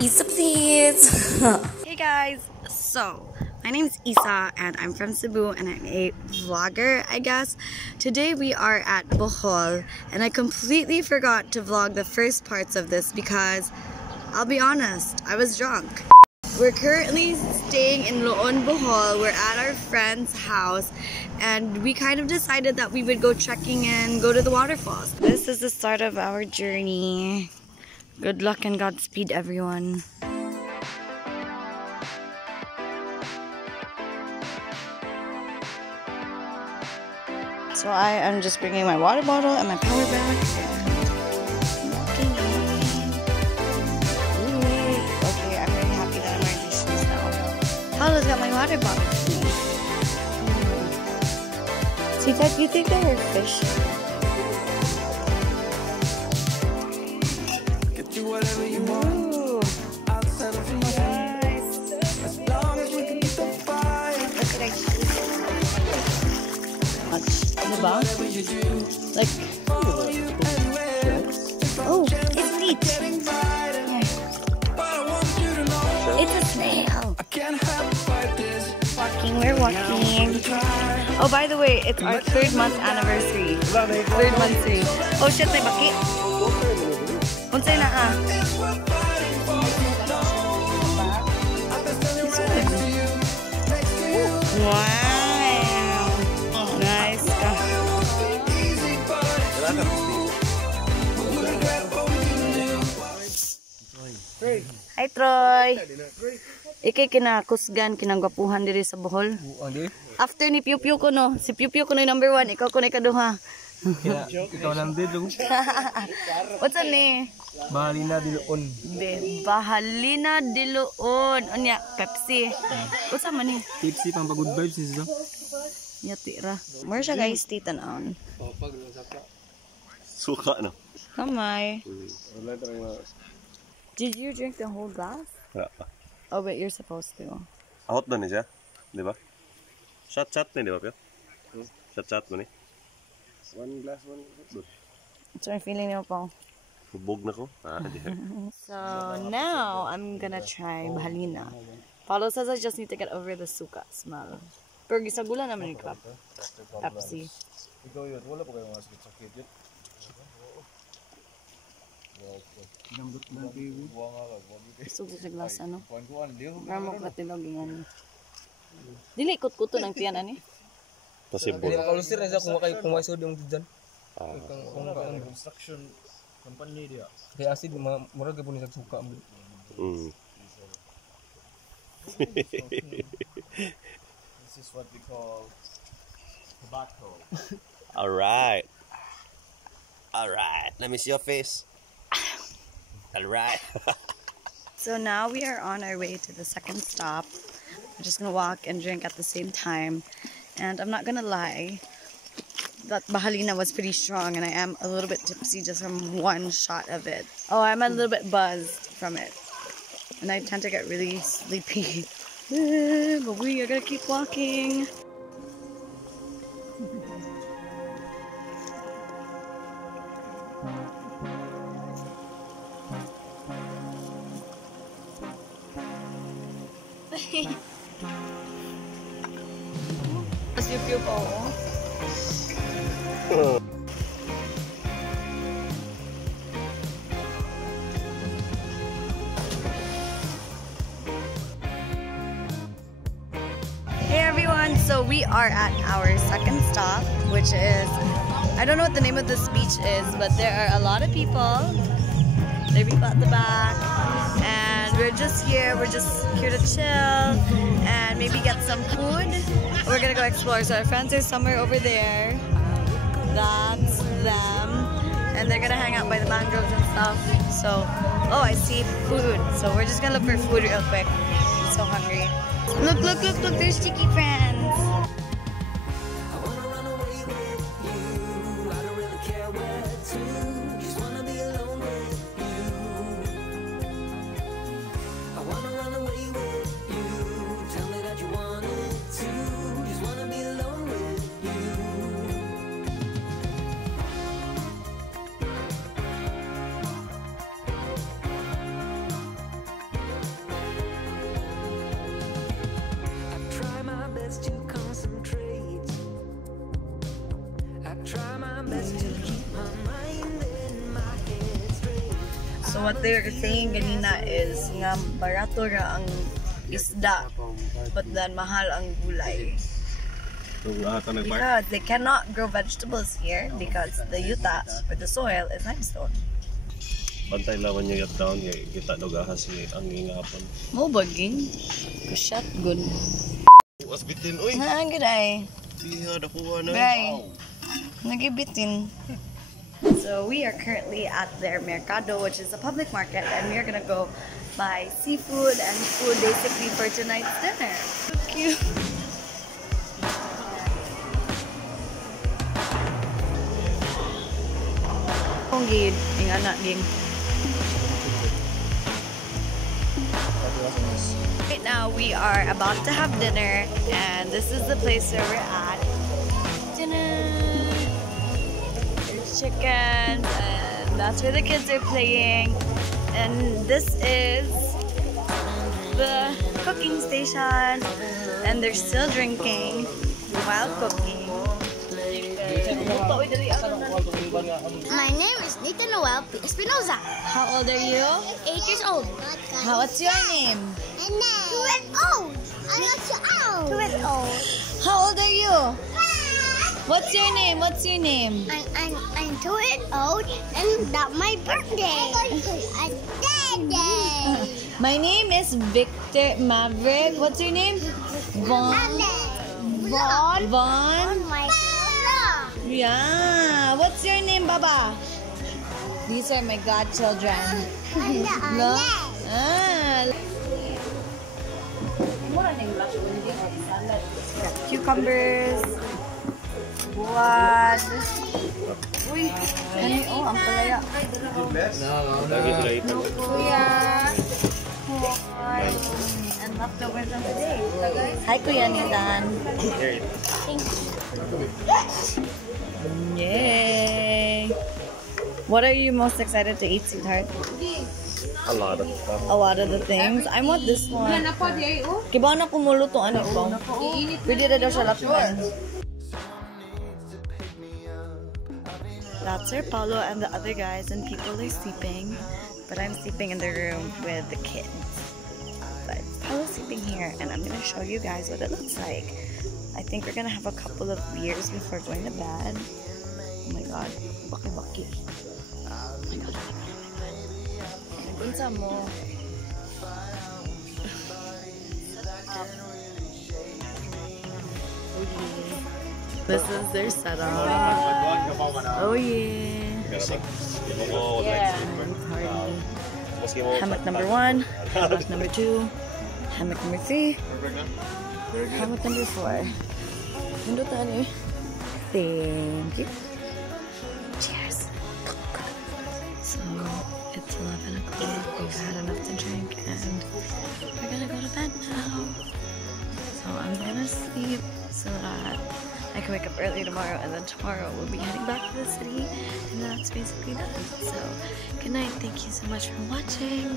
Issaplease! Hey guys, so my name is Isa and I'm from Cebu and I'm a vlogger, I guess. Today we are at Bohol and I completely forgot to vlog the first parts of this because I'll be honest, I was drunk. We're currently staying in Loon, Bohol. We're at our friend's house and we kind of decided that we would go trekking and go to the waterfalls. This is the start of our journey. Good luck and Godspeed, everyone. So I am just bringing my water bottle and my power bank. Okay, I'm really happy that I'm wearing these shoes now. Paula's got my water bottle. Sweetheart, do you think they were fish? Whatever you want, I'll settle for nice. As long as we can keep the fire. Look at it. Whatever you do, like, oh, it's neat. Yeah. It's a snail. I can't help fight this. Walking, we're walking. Oh, by the way, it's our 3rd month anniversary. 3rd month. Oh shit, may baki. Unsay na ah. Wow. Nice ka. Hi Troy. Ikay kinakusgan kinanggapuhan diri sa Bohol. After ni Piu Piu ko no, si Piu Piu ko na yung number 1, ikaw ko na ikaduha. Ikaw lang din dong. What's up ni? Bahalina di Loon. Bahalina di Loon. Unya Pepsi. What's up man ni? Pepsi pang good vibes is do. Yati ra. More siya guys titan-on. Suka no. Kamay. Did you drink the whole glass? Yeah. Oh wait, you're supposed to. Hot na niya, di ba? Shot ni di ba Pio? Shot mo ni. One glass, one good. That's what I'm feeling niyo po. Hubog na ko. So now I'm gonna try Bahalina. Paulo says I just need to get over the suka smell. Pero gisagula naman yung cup. Pepsi. Ikaw yun, wala po kayo mga sakit-sakit yun. Gusto ko sa glass ano? Ramok na tinog yung ano. Dili ikot-kuto ng tiyan ani? Possible. Hindi makalusir na siya kung makaisod yung dyan. Kung construction company dia. Kaya asid, murag po niya suka. This is what we call tobacco. Alright. Let me see your face. Alright. So now we are on our way to the second stop. We're just gonna walk and drink at the same time. And I'm not gonna lie, that Bahalina was pretty strong and I am a little bit tipsy just from one shot of it. Oh, I'm a little bit buzzed from it. And I tend to get really sleepy. But we are gonna keep walking. As you feel Hey everyone, so we are at our second stop, which is, I don't know what the name of this beach is, but there are a lot of people. There are people at the back, and we're just here to chill and maybe get some food. We're gonna go explore. So our friends are somewhere over there. That's them, and they're gonna hang out by the mangroves and stuff. So, oh, I see food. So we're just gonna look for food real quick. I'm so hungry. Look, there's Cheeky Friends. So what they're saying ganina is nga barato ra ang isda, but then mahal ang gulay. Because they cannot grow vegetables here because the yuta or the soil is limestone. Bantay lawan niya yat down kay kita dogahas si ang ngapon. Mo baging shotgun. Was bitin oy. Na giday. Siya dakuha na. Bye. Nagibitin. So we are currently at their mercado, which is a public market, and we are gonna go buy seafood and food basically for tonight's dinner. So cute. Yung anak ding. Right now we are about to have dinner, and this is the place where we're at. Dinner. There's chicken, and that's where the kids are playing. And this is the cooking station, and they're still drinking while cooking. My name is Nita Noel Espinoza. How old are you? 8 years old. What's your name? And then 2 years old. I'm not so old. 2 years old. How old are you? What's your name? What's your name? I'm 2 years old, and that's my birthday. My name is Victor Maverick. What's your name? Vaughn. Vaughn. Vaughn. My Yeah. What's your name, Baba? These are my godchildren. No? Ah. Cucumbers. Buwan. Uy. Oh, ang palaya. Kuya. And leftovers of the day. Hi, Kuya Nitan. Thank you. Yay! What are you most excited to eat, sweetheart? A lot of stuff. A lot of the things. I want this one. Kibaw na kumuluto ano ko. Pwede na daw siya lapitan. That's where Paulo and the other guys and people are sleeping. But I'm sleeping in the room with the kids. But Paulo's sleeping here, and I'm gonna show you guys what it looks like. I think we're gonna have a couple of beers before going to bed. Oh my god. Baki. Oh my god. Unsa mo? This is their setup. Oh yeah. Yeah. Hammock number 1, hammock number 2, hammock number 3, hammock number 4. Mundutan eh. Thank you. Cheers. So it's 11 o'clock. We've had enough to drink, and we're gonna go to bed now. So I'm gonna sleep so that I can wake up early tomorrow, and then tomorrow we'll be heading back to the city, and that's basically done. So good night. Thank you so much for watching,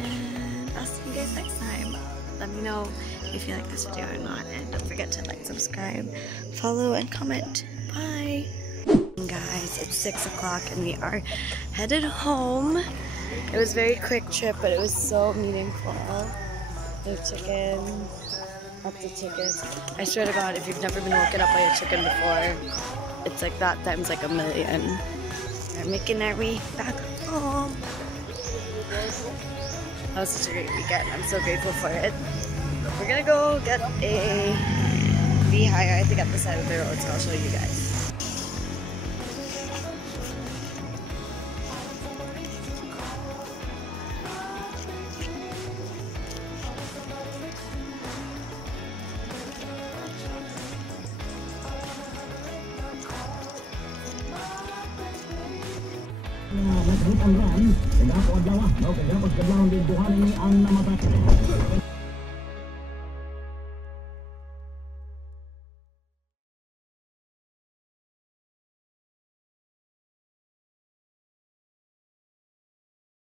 and I'll see you guys next time. Let me know if you like this video or not, and don't forget to like, subscribe, follow, and comment. Bye! Guys, it's 6 o'clock and we are headed home. It was a very quick trip, but it was so meaningful. There's chicken, lots of chickens. I swear to God, if you've never been woken up by a chicken before, it's like that times like a million. We're making our way back home. That was such a great weekend. I'm so grateful for it. We're gonna go get a V-hire, I think, at the side of the road, so I'll show you guys. Ang